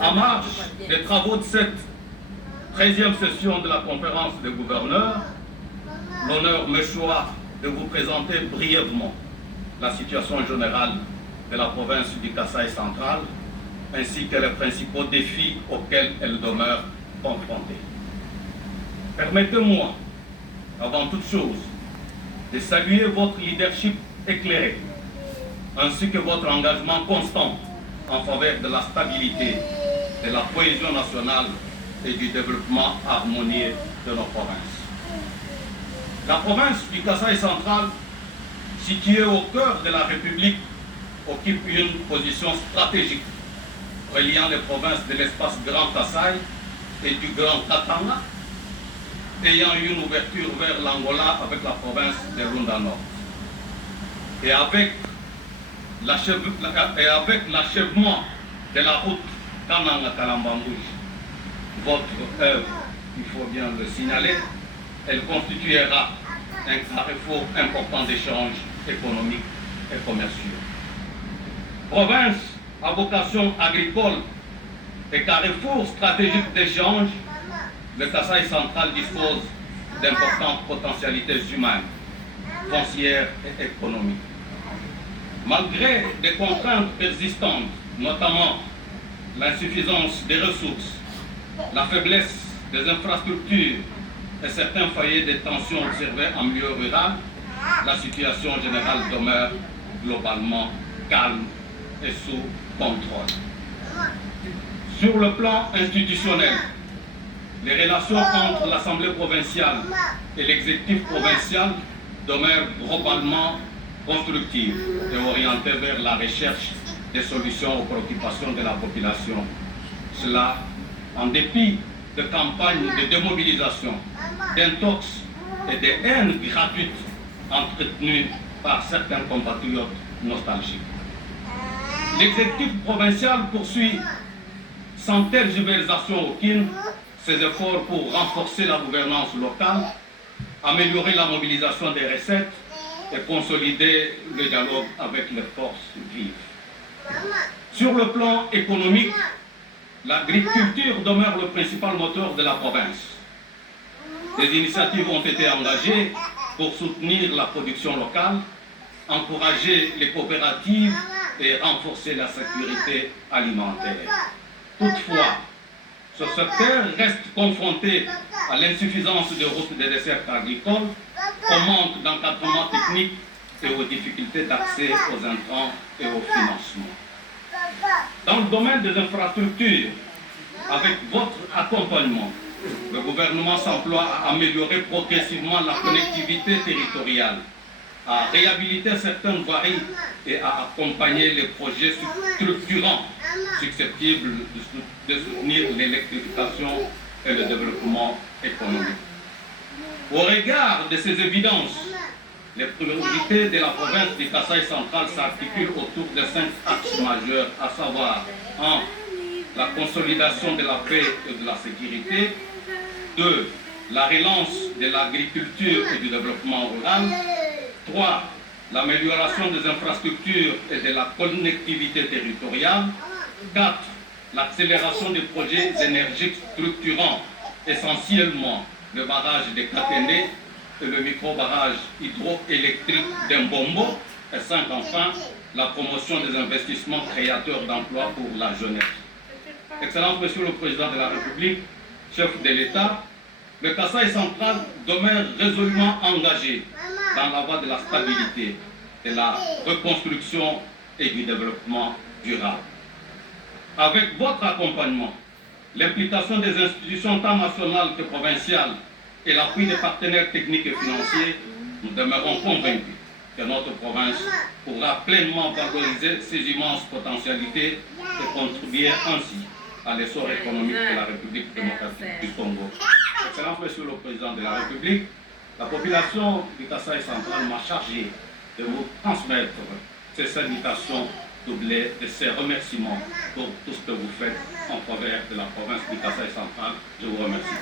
En marge des travaux de cette 13e session de la conférence des gouverneurs, l'honneur me choisit de vous présenter brièvement la situation générale de la province du Kasaï central, ainsi que les principaux défis auxquels elle demeure confrontée. Permettez-moi, avant toute chose, de saluer votre leadership éclairé, ainsi que votre engagement constant en faveur de la stabilité, de la cohésion nationale et du développement harmonieux de nos provinces. La province du Kasaï central, située au cœur de la République, occupe une position stratégique reliant les provinces de l'espace Grand Kasaï et du Grand Katanga, ayant une ouverture vers l'Angola avec la province de Runda Nord. Et avec l'achèvement de la route Kananga-Kalambangouj, votre œuvre, il faut bien le signaler, elle constituera un carrefour important d'échanges économiques et commerciaux. Province à vocation agricole et carrefour stratégique d'échanges, le Kasaï central dispose d'importantes potentialités humaines, foncières et économiques. Malgré des contraintes persistantes, notamment l'insuffisance des ressources, la faiblesse des infrastructures et certains foyers de tensions observés en milieu rural, la situation générale demeure globalement calme et sous contrôle. Sur le plan institutionnel, les relations entre l'Assemblée provinciale et l'exécutif provincial demeurent globalement constructives et orientées vers la recherche des solutions aux préoccupations de la population. Cela en dépit de campagnes de démobilisation, d'intox et de haine gratuite entretenues par certains compatriotes nostalgiques. L'exécutif provincial poursuit sans tergiversation aucune ses efforts pour renforcer la gouvernance locale, améliorer la mobilisation des recettes et consolider le dialogue avec les forces vives. Sur le plan économique, l'agriculture demeure le principal moteur de la province. Des initiatives ont été engagées pour soutenir la production locale, encourager les coopératives et renforcer la sécurité alimentaire. Toutefois, ce secteur reste confronté à l'insuffisance de routes de dessert agricole, au manque d'encadrement technique et aux difficultés d'accès aux intrants et au financement. Dans le domaine des infrastructures, avec votre accompagnement, le gouvernement s'emploie à améliorer progressivement la connectivité territoriale, à réhabiliter certaines voiries et à accompagner les projets structurants susceptibles de soutenir l'électrification et le développement économique. Au regard de ces évidences, les priorités de la province du Kasaï central s'articulent autour de 5 axes majeurs, à savoir 1. La consolidation de la paix et de la sécurité. 2. La relance de l'agriculture et du développement rural. 3. L'amélioration des infrastructures et de la connectivité territoriale. 4. L'accélération des projets énergiques structurants, essentiellement le barrage de Katende et le micro-barrage hydroélectrique d'Mbombo. Et 5. Enfin, la promotion des investissements créateurs d'emplois pour la jeunesse. Excellence, Monsieur le Président de la République, chef de l'État, le Kasaï central demeure résolument engagé dans la voie de la stabilité, de la reconstruction et du développement durable. Avec votre accompagnement, l'implication des institutions tant nationales que provinciales et l'appui des partenaires techniques et financiers, nous demeurons convaincus que notre province pourra pleinement valoriser ses immenses potentialités et contribuer ainsi à l'essor économique de la République démocratique du Congo. Excellence, Monsieur le Président de la République, la population du Kasaï central m'a chargé de vous transmettre ces salutations doublées de ces remerciements pour tout ce que vous faites en faveur de la province du Kasaï central. Je vous remercie.